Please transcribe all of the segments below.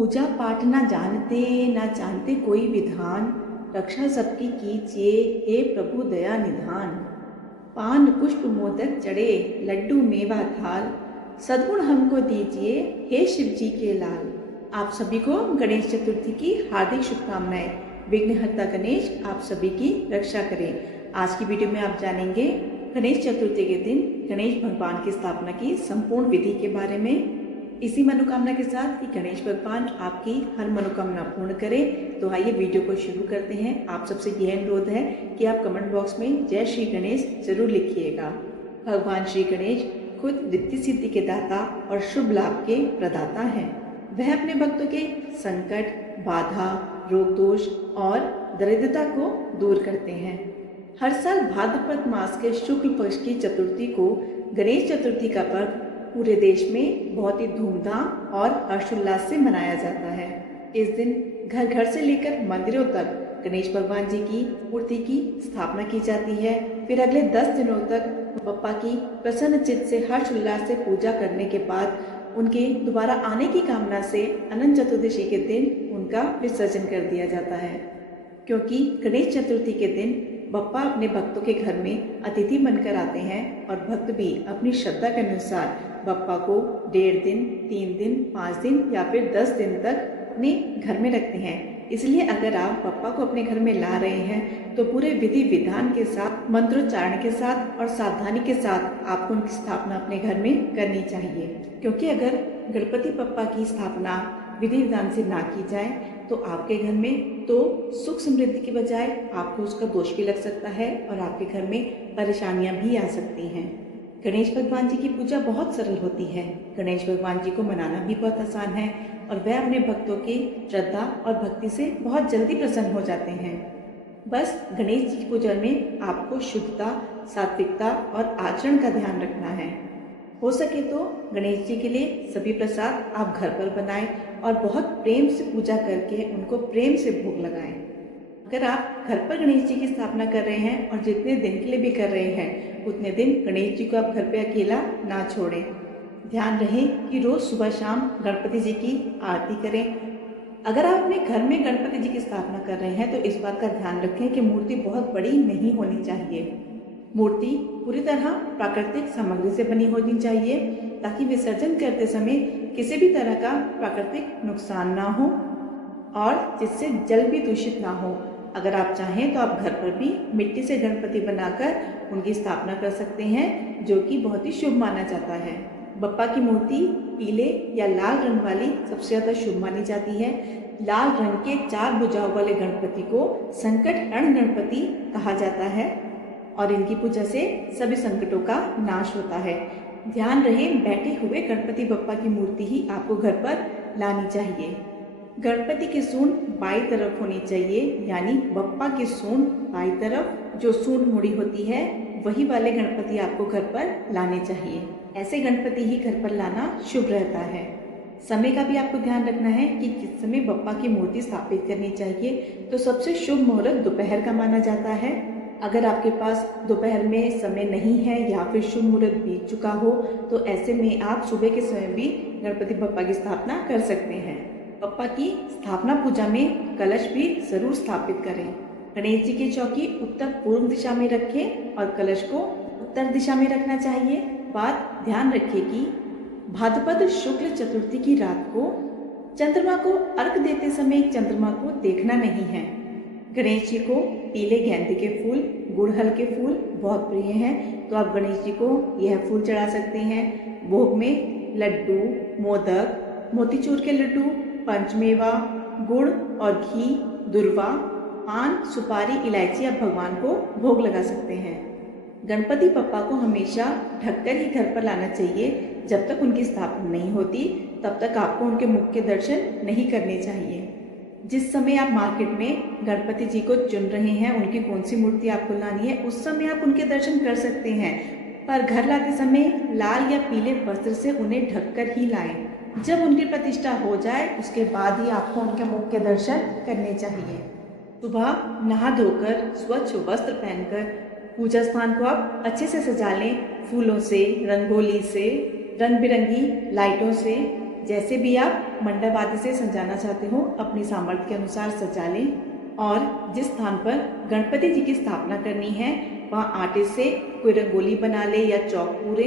पूजा पाठ ना जानते कोई विधान, रक्षा सबकी कीजिए हे प्रभु दया निधान। पान पुष्प मोदक चढ़े, लड्डू मेवा थाल, सद्गुण हमको दीजिए हे शिव जी के लाल। आप सभी को गणेश चतुर्थी की हार्दिक शुभकामनाएं। विघ्नहर्ता गणेश आप सभी की रक्षा करें। आज की वीडियो में आप जानेंगे गणेश चतुर्थी के दिन गणेश भगवान की स्थापना की संपूर्ण विधि के बारे में। इसी मनोकामना के साथ कि गणेश भगवान आपकी हर मनोकामना पूर्ण करें। तो आइए वीडियो को शुरू करते हैं। आप सबसे यह अनुरोध है कि आप कमेंट बॉक्स में जय श्री गणेश जरूर लिखिएगा। भगवान श्री गणेश खुद रिद्धि सिद्धि के दाता और शुभ लाभ के प्रदाता हैं। वह अपने भक्तों के संकट, बाधा, रोग दोष और दरिद्रता को दूर करते हैं। हर साल भाद्रपद मास के शुक्ल पक्ष की चतुर्थी को गणेश चतुर्थी का पर्व पूरे देश में बहुत ही धूमधाम और हर्षोल्लास से मनाया जाता है। इस दिन घर घर से लेकर मंदिरों तक गणेश भगवान जी की मूर्ति की स्थापना की जाती है। फिर अगले 10 दिनों तक बप्पा की प्रसन्न चित्त से हर्षोल्लास से पूजा करने के बाद उनके दोबारा आने की कामना से अनंत चतुर्दशी के दिन उनका विसर्जन कर दिया जाता है। क्योंकि गणेश चतुर्थी के दिन बप्पा अपने भक्तों के घर में अतिथि बनकर आते हैं और भक्त भी अपनी श्रद्धा के अनुसार बप्पा को 1.5 दिन, 3 दिन, 5 दिन या फिर 10 दिन तक अपने घर में रखते हैं। इसलिए अगर आप बप्पा को अपने घर में ला रहे हैं तो पूरे विधि विधान के साथ, मंत्रोच्चारण के साथ और सावधानी के साथ आपको उनकी स्थापना अपने घर में करनी चाहिए। क्योंकि अगर गणपति बप्पा की स्थापना विधि विधान से ना की जाए तो आपके घर में तो सुख समृद्धि की बजाय आपको उसका दोष भी लग सकता है और आपके घर में परेशानियां भी आ सकती हैं। गणेश भगवान जी की पूजा बहुत सरल होती है। गणेश भगवान जी को मनाना भी बहुत आसान है और वह अपने भक्तों की श्रद्धा और भक्ति से बहुत जल्दी प्रसन्न हो जाते हैं। बस गणेश जी की पूजा में आपको शुद्धता, सात्विकता और आचरण का ध्यान रखना है। हो सके तो गणेश जी के लिए सभी प्रसाद आप घर पर बनाएं और बहुत प्रेम से पूजा करके उनको प्रेम से भोग लगाएं। अगर आप घर पर गणेश जी की स्थापना कर रहे हैं और जितने दिन के लिए भी कर रहे हैं उतने दिन गणेश जी को आप घर पे अकेला ना छोड़ें। ध्यान रहे कि रोज सुबह शाम गणपति जी की आरती करें। अगर आप अपने घर में गणपति जी की स्थापना कर रहे हैं तो इस बात का ध्यान रखें कि मूर्ति बहुत बड़ी नहीं होनी चाहिए। मूर्ति पूरी तरह प्राकृतिक सामग्री से बनी होनी चाहिए ताकि विसर्जन करते समय किसी भी तरह का प्राकृतिक नुकसान ना हो और जिससे जल भी दूषित ना हो। अगर आप चाहें तो आप घर पर भी मिट्टी से गणपति बनाकर उनकी स्थापना कर सकते हैं, जो कि बहुत ही शुभ माना जाता है। बप्पा की मूर्ति पीले या लाल रंग वाली सबसे ज्यादा शुभ मानी जाती है। लाल रंग के 4 भुजाओं वाले गणपति को संकट हरण गणपति कहा जाता है और इनकी पूजा से सभी संकटों का नाश होता है। ध्यान रहे बैठे हुए गणपति बप्पा की मूर्ति ही आपको घर पर लानी चाहिए। गणपति की सूंड बाई तरफ होनी चाहिए, यानी बप्पा की सूंड बाई तरफ, जो सूंड मुड़ी होती है वही वाले गणपति आपको घर पर लाने चाहिए। ऐसे गणपति ही घर पर लाना शुभ रहता है। समय का भी आपको ध्यान रखना है कि किस समय बप्पा की मूर्ति स्थापित करनी चाहिए। तो सबसे शुभ मुहूर्त दोपहर का माना जाता है। अगर आपके पास दोपहर में समय नहीं है या फिर शुभ मुहूर्त बीत चुका हो तो ऐसे में आप सुबह के समय भी गणपति बप्पा की स्थापना कर सकते हैं। बप्पा की स्थापना पूजा में कलश भी जरूर स्थापित करें। गणेश जी की चौकी उत्तर पूर्व दिशा में रखें और कलश को उत्तर दिशा में रखना चाहिए। बात ध्यान रखिए कि भाद्रपद शुक्ल चतुर्थी की रात को चंद्रमा को अर्घ देते समय चंद्रमा को देखना नहीं है। गणेश जी को पीले गेंदे के फूल, गुड़हल के फूल बहुत प्रिय हैं, तो आप गणेश जी को यह फूल चढ़ा सकते हैं। भोग में लड्डू, मोदक, मोतीचूर के लड्डू, पंचमेवा, गुड़ और घी, दुर्वा, पान, सुपारी, इलायची आप भगवान को भोग लगा सकते हैं। गणपति बप्पा को हमेशा ढककर ही घर पर लाना चाहिए। जब तक उनकी स्थापना नहीं होती तब तक आपको उनके मुख के दर्शन नहीं करने चाहिए। जिस समय आप मार्केट में गणपति जी को चुन रहे हैं, उनकी कौन सी मूर्ति आपको लानी है, उस समय आप उनके दर्शन कर सकते हैं, पर घर लाते समय लाल या पीले वस्त्र से उन्हें ढककर ही लाएं। जब उनकी प्रतिष्ठा हो जाए उसके बाद ही आपको उनके मुख के दर्शन करने चाहिए। सुबह नहा धोकर स्वच्छ वस्त्र पहनकर पूजा स्थान को आप अच्छे से सजा लें। फूलों से, रंगोली से, रंग बिरंगी लाइटों से जैसे भी आप मंडप आदि से सजाना चाहते हो अपनी सामर्थ्य के अनुसार सजा लें। और जिस स्थान पर गणपति जी की स्थापना करनी है वहाँ आटे से कोई रंगोली बना ले या चौक पूरे।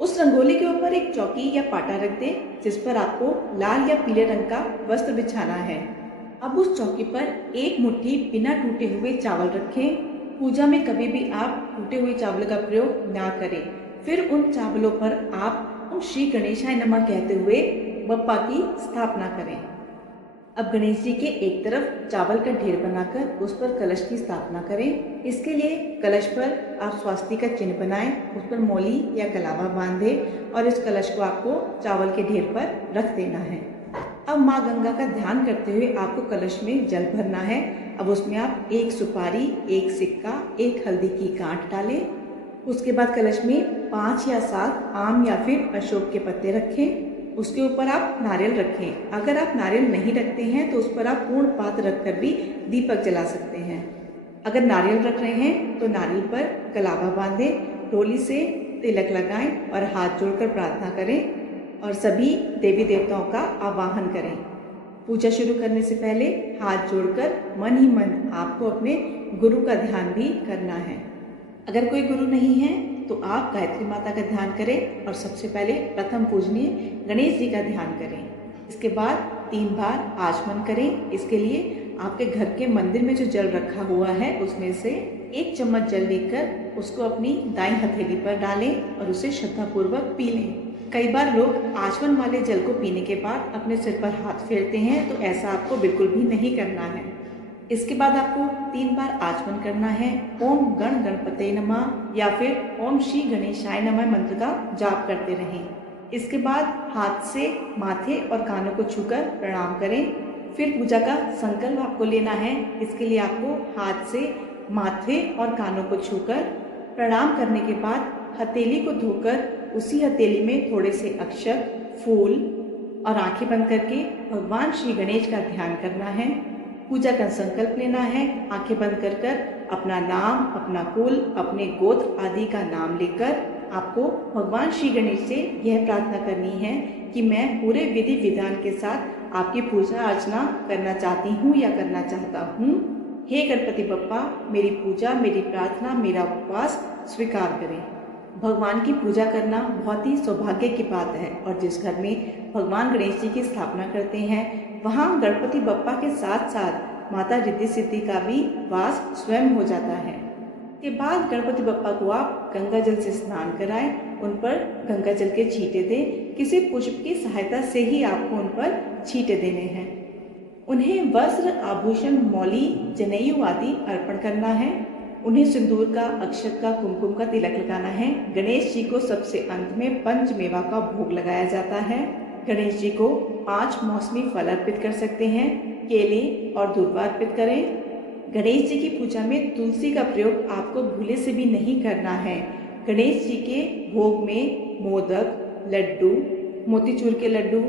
उस रंगोली के ऊपर एक चौकी या पाटा रख दे जिस पर आपको लाल या पीले रंग का वस्त्र बिछाना है। अब उस चौकी पर एक मुट्ठी बिना टूटे हुए चावल रखें। पूजा में कभी भी आप टूटे हुए चावल का प्रयोग ना करें। फिर उन चावलों पर आप ओम श्री गणेशाय नमः कहते हुए बप्पा की स्थापना करें। अब गणेश जी के एक तरफ चावल का ढेर बनाकर उस पर कलश की स्थापना करें। इसके लिए कलश पर आप स्वास्तिक का चिन्ह बनाएं, उस पर मौली या कलावा बांधें और इस कलश को आपको चावल के ढेर पर रख देना है। अब माँ गंगा का ध्यान करते हुए आपको कलश में जल भरना है। अब उसमें आप एक सुपारी, एक सिक्का, एक हल्दी की गांठ डालें। उसके बाद कलश में 5 या 7 आम या फिर अशोक के पत्ते रखें। उसके ऊपर आप नारियल रखें। अगर आप नारियल नहीं रखते हैं तो उस पर आप पूर्ण पात्र रखकर भी दीपक जला सकते हैं। अगर नारियल रख रहे हैं तो नारियल पर कलावा बांधें, डोली से तिलक लगाएं और हाथ जोड़कर प्रार्थना करें और सभी देवी देवताओं का आवाहन करें। पूजा शुरू करने से पहले हाथ जोड़कर मन ही मन आपको अपने गुरु का ध्यान भी करना है। अगर कोई गुरु नहीं है तो आप गायत्री माता का ध्यान करें और सबसे पहले प्रथम पूजनीय गणेश जी का ध्यान करें। इसके बाद 3 बार आचमन करें। इसके लिए आपके घर के मंदिर में जो जल रखा हुआ है उसमें से 1 चम्मच जल लेकर उसको अपनी दाईं हथेली पर डालें और उसे श्रद्धापूर्वक पी लें। कई बार लोग आचमन वाले जल को पीने के बाद अपने सिर पर हाथ फेरते हैं, तो ऐसा आपको बिल्कुल भी नहीं करना है। इसके बाद आपको 3 बार आचमन करना है। ओम गण गणपते नमः या फिर ओम श्री गणेशाय नमः मंत्र का जाप करते रहें। इसके बाद हाथ से माथे और कानों को छूकर प्रणाम करें। फिर पूजा का संकल्प आपको लेना है। इसके लिए आपको हाथ से माथे और कानों को छूकर प्रणाम करने के बाद हथेली को धोकर उसी हथेली में थोड़े से अक्षत, फूल और आंखें बंद करके भगवान श्री गणेश का ध्यान करना है। पूजा का संकल्प लेना है। आंखें बंद कर कर अपना नाम, अपना कुल, अपने गोत्र आदि का नाम लेकर आपको भगवान श्री गणेश से यह प्रार्थना करनी है कि मैं पूरे विधि विधान के साथ आपकी पूजा अर्चना करना चाहती हूँ या करना चाहता हूँ। हे गणपति बप्पा, मेरी पूजा, मेरी प्रार्थना, मेरा उपवास स्वीकार करें। भगवान की पूजा करना बहुत ही सौभाग्य की बात है और जिस घर में भगवान गणेश जी की स्थापना करते हैं वहाँ गणपति बप्पा के साथ साथ माता रिद्धि सिद्धि का भी वास स्वयं हो जाता है। के बाद गणपति बप्पा को आप गंगा जल से स्नान कराएं, उन पर गंगा जल के छींटे दें। किसी पुष्प की सहायता से ही आपको उन पर छींटे देने हैं। उन्हें वस्त्र, आभूषण, मौली, जनेऊ आदि अर्पण करना है। उन्हें सिंदूर का, अक्षत का, कुमकुम का तिलक लगाना है। गणेश जी को सबसे अंत में पंचमेवा का भोग लगाया जाता है। गणेश जी को 5 मौसमी फल अर्पित कर सकते हैं। केले और दूर्वा अर्पित करें। गणेश जी की पूजा में तुलसी का प्रयोग आपको भूले से भी नहीं करना है। गणेश जी के भोग में मोदक, लड्डू, मोतीचूर के लड्डू,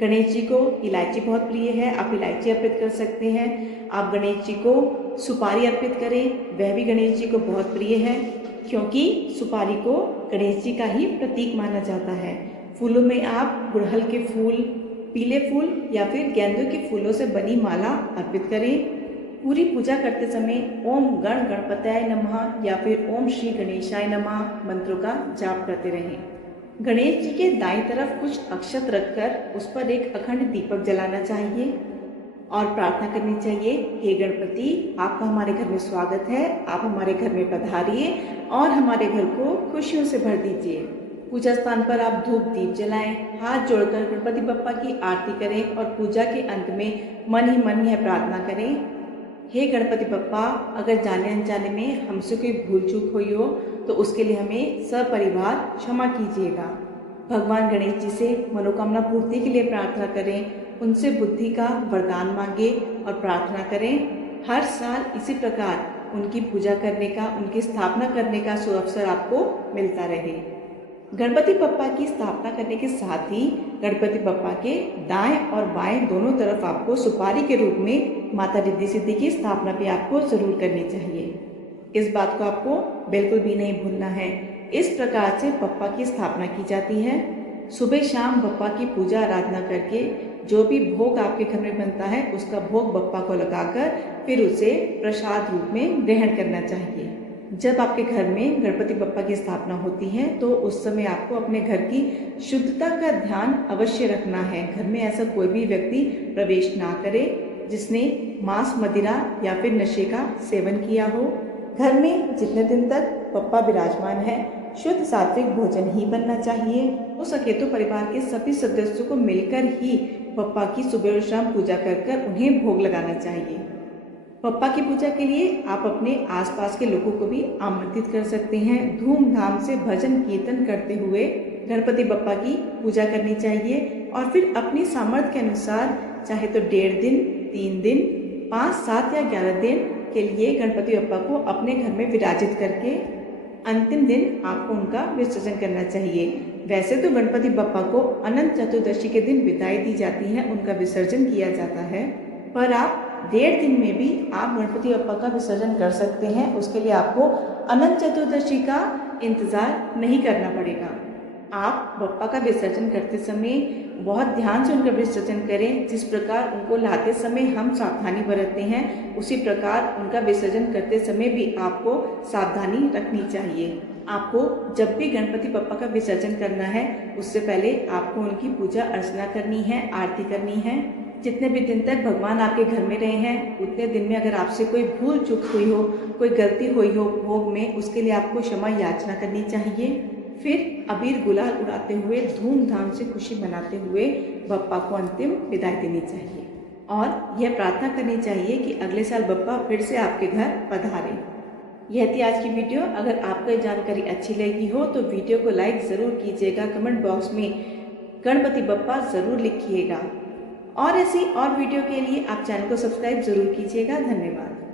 गणेश जी को इलायची बहुत प्रिय है, आप इलायची अर्पित कर सकते हैं। आप गणेश जी को सुपारी अर्पित करें, वह भी गणेश जी को बहुत प्रिय है क्योंकि सुपारी को गणेश जी का ही प्रतीक माना जाता है। फूलों में आप गुड़हल के फूल, पीले फूल या फिर गेंदों के फूलों से बनी माला अर्पित करें। पूरी पूजा करते समय ओम गण गणपतये नमः या फिर ओम श्री गणेशाय नमः मंत्रों का जाप करते रहें। गणेश जी के दाईं तरफ कुछ अक्षत रखकर उस पर एक अखंड दीपक जलाना चाहिए और प्रार्थना करनी चाहिए, हे गणपति, आपका हमारे घर में स्वागत है, आप हमारे घर में पधारिए और हमारे घर को खुशियों से भर दीजिए। पूजा स्थान पर आप धूप दीप जलाएं, हाथ जोड़कर गणपति बप्पा की आरती करें और पूजा के अंत में मन ही मन यह प्रार्थना करें, हे गणपति बप्पा, अगर जाने अनजाने में हमसे कोई भूल चूक हुई हो तो उसके लिए हमें सपरिवार क्षमा कीजिएगा। भगवान गणेश जी से मनोकामना पूर्ति के लिए प्रार्थना करें, उनसे बुद्धि का वरदान मांगे और प्रार्थना करें। हर साल इसी प्रकार उनकी पूजा करने का, उनकी स्थापना करने का सुअवसर आपको मिलता रहे। गणपति बप्पा की स्थापना करने के साथ ही गणपति बप्पा के दाएं और बाएं दोनों तरफ आपको सुपारी के रूप में माता रिद्धि सिद्धि की स्थापना भी आपको जरूर करनी चाहिए। इस बात को आपको बिल्कुल भी नहीं भूलना है। इस प्रकार से बप्पा की स्थापना की जाती है। सुबह शाम बप्पा की पूजा आराधना करके जो भी भोग आपके घर में बनता है उसका भोग बप्पा को लगाकर फिर उसे प्रसाद रूप में ग्रहण करना चाहिए। जब आपके घर में गणपति बप्पा की स्थापना होती है तो उस समय आपको अपने घर की शुद्धता का ध्यान अवश्य रखना है। घर में ऐसा कोई भी व्यक्ति प्रवेश ना करे जिसने मांस, मदिरा या फिर नशे का सेवन किया हो। घर में जितने दिन तक बप्पा विराजमान है शुद्ध सात्विक भोजन ही बनना चाहिए। हो सके तो परिवार के सभी सदस्यों को मिलकर ही बप्पा की सुबह और शाम पूजा कर उन्हें भोग लगाना चाहिए। बप्पा की पूजा के लिए आप अपने आसपास के लोगों को भी आमंत्रित कर सकते हैं। धूमधाम से भजन कीर्तन करते हुए गणपति बप्पा की पूजा करनी चाहिए और फिर अपनी सामर्थ्य के अनुसार चाहे तो 1.5 दिन, 3 दिन, 5, 7 या 11 दिन के लिए गणपति बप्पा को अपने घर में विराजित करके अंतिम दिन आपको उनका विसर्जन करना चाहिए। वैसे तो गणपति बप्पा को अनंत चतुर्दशी के दिन विदाई दी जाती है, उनका विसर्जन किया जाता है, पर आप 1.5 दिन में भी आप गणपति बप्पा का विसर्जन कर सकते हैं। उसके लिए आपको अनंत चतुर्दशी का इंतजार नहीं करना पड़ेगा। आप बप्पा का विसर्जन करते समय बहुत ध्यान से उनका विसर्जन करें। जिस प्रकार उनको लाते समय हम सावधानी बरतते हैं उसी प्रकार उनका विसर्जन करते समय भी आपको सावधानी रखनी चाहिए। आपको जब भी गणपति बप्पा का विसर्जन करना है उससे पहले आपको उनकी पूजा अर्चना करनी है, आरती करनी है। जितने भी दिन तक भगवान आपके घर में रहे हैं उतने दिन में अगर आपसे कोई भूल चूक हुई हो, कोई गलती हुई हो भोग में, उसके लिए आपको क्षमा याचना करनी चाहिए। फिर अबीर गुलाल उड़ाते हुए धूमधाम से खुशी मनाते हुए बप्पा को अंतिम विदाई देनी चाहिए और यह प्रार्थना करनी चाहिए कि अगले साल बप्पा फिर से आपके घर पधारे। यह थी आज की वीडियो। अगर आपको ये जानकारी अच्छी लगी हो तो वीडियो को लाइक ज़रूर कीजिएगा, कमेंट बॉक्स में गणपति बप्पा ज़रूर लिखिएगा और ऐसी और वीडियो के लिए आप चैनल को सब्सक्राइब ज़रूर कीजिएगा। धन्यवाद।